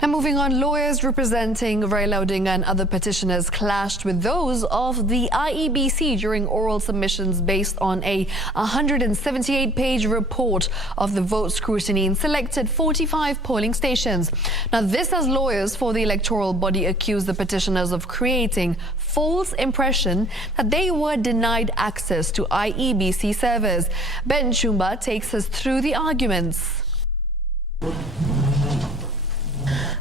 Now moving on, lawyers representing Raila Odinga and other petitioners clashed with those of the IEBC during oral submissions based on a 178-page report of the vote scrutiny in selected 45 polling stations. Now this as lawyers for the electoral body accused the petitioners of creating false impression that they were denied access to IEBC servers. Ben Chumba takes us through the arguments.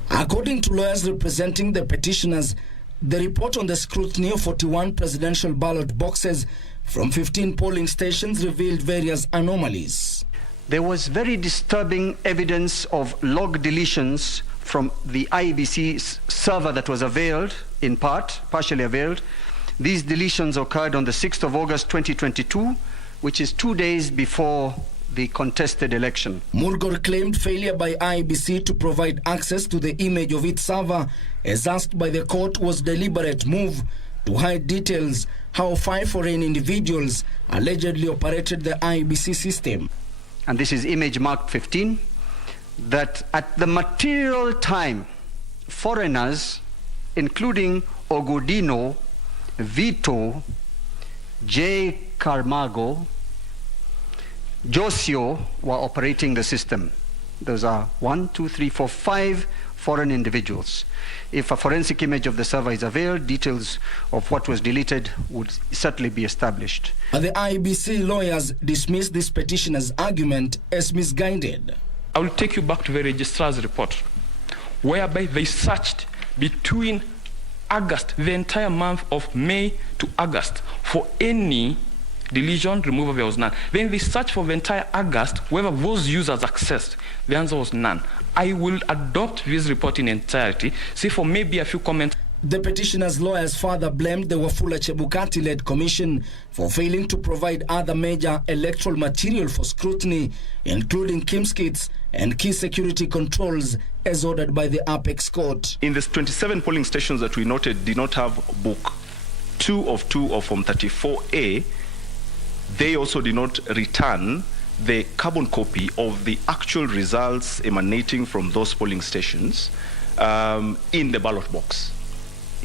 According to lawyers representing the petitioners, the report on the scrutiny of 41 presidential ballot boxes from 15 polling stations revealed various anomalies. There was very disturbing evidence of log deletions from the IEBC server that was availed, in part, partially availed. These deletions occurred on the 6th of August 2022, which is 2 days before the contested election. Murgor claimed failure by IEBC to provide access to the image of its server, as asked by the court, was deliberate move to hide details how 5 foreign individuals allegedly operated the IEBC system. And this is image marked 15, that at the material time, foreigners, including Ogudino, Vito, J. Carmago, Josio were operating the system. Those are 5 foreign individuals. If a forensic image of the server is availed, details of what was deleted would certainly be established. The IEBC lawyers dismissed this petitioner's argument as misguided. I will take you back to the registrar's report, whereby they searched between August, the entire month of May to August, for any deletion, removal, there was none. Then they searched for the entire August, whether those users accessed. The answer was none. I will adopt this report in entirety, see for maybe a few comments. The petitioner's lawyers further blamed the Wafula Chebukati-led commission for failing to provide other major electoral material for scrutiny, including KIMS kits and key security controls as ordered by the Apex Court. In the 27 polling stations that we noted did not have book 2 of Form 34A, they also did not return the carbon copy of the actual results emanating from those polling stations in the ballot box.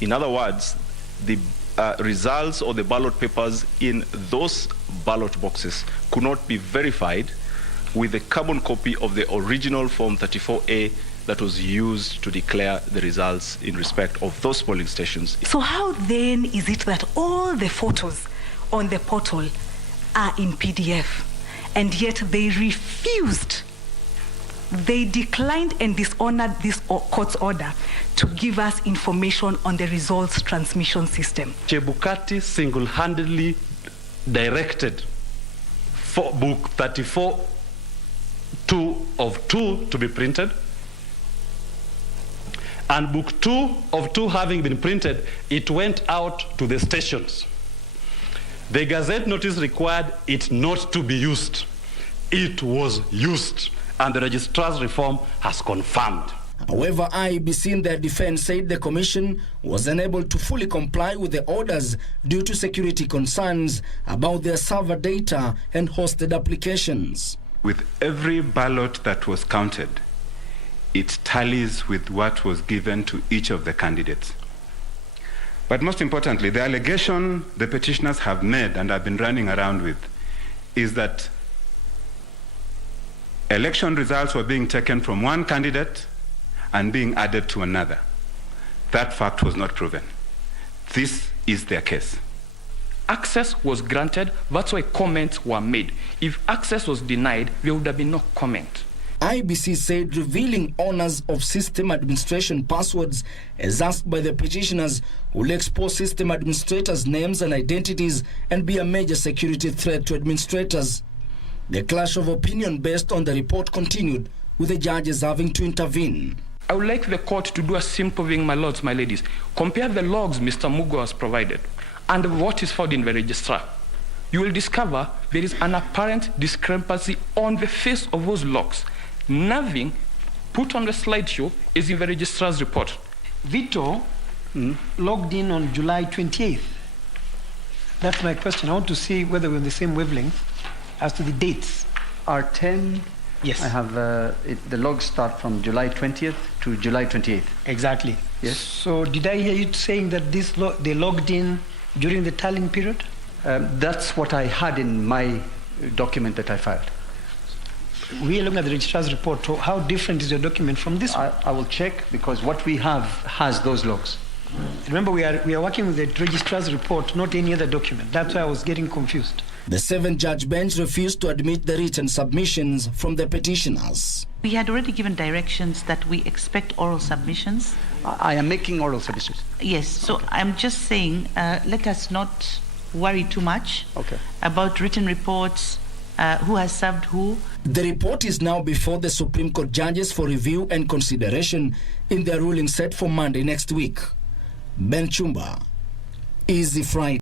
In other words, the results or the ballot papers in those ballot boxes could not be verified with the carbon copy of the original Form 34A that was used to declare the results in respect of those polling stations. So how then is it that all the photos on the portal are in PDF, and yet they refused, they declined and dishonored this court's order to give us information on the results transmission system? Chebukati single-handedly directed for book 34 of 2 to be printed, and book 2 of 2 having been printed, it went out to the stations. The Gazette notice required it not to be used. It was used, and the registrar's reform has confirmed. However, IEBC in their defense said the commission was unable to fully comply with the orders due to security concerns about their server data and hosted applications. With every ballot that was counted, it tallies with what was given to each of the candidates. But most importantly, the allegation the petitioners have made and have been running around with is that election results were being taken from one candidate and being added to another. That fact was not proven. This is their case. Access was granted, that's why comments were made. If access was denied, there would have been no comment. IEBC said revealing owners of system administration passwords, as asked by the petitioners, will expose system administrators' names and identities and be a major security threat to administrators. The clash of opinion based on the report continued, with the judges having to intervene. I would like the court to do a simple thing, my lords, my ladies. Compare the logs Mr. Mugo has provided and what is found in the registrar. You will discover there is an apparent discrepancy on the face of those logs. Nothing put on the slideshow is in the registrar's report. Vito logged in on July 28th. That's my question. I want to see whether we're on the same wavelength as to the dates. Are 10 Yes. I have the logs start from July 20th to July 28th. Exactly. Yes. So did I hear you saying that they logged in during the tallying period? That's what I had in my document that I filed. We are looking at the registrar's report. How different is your document from this one? I will check, because what we have has those logs. Remember, we are working with the registrar's report, not any other document. That's why I was getting confused. The 7-judge bench refused to admit the written submissions from the petitioners. We had already given directions that we expect oral submissions. I am making oral submissions. Yes, so I'm just saying, let us not worry too much about written reports, who has served who. The report is now before the Supreme Court judges for review and consideration in their ruling set for Monday next week. Ben Chumba, Easy Friday.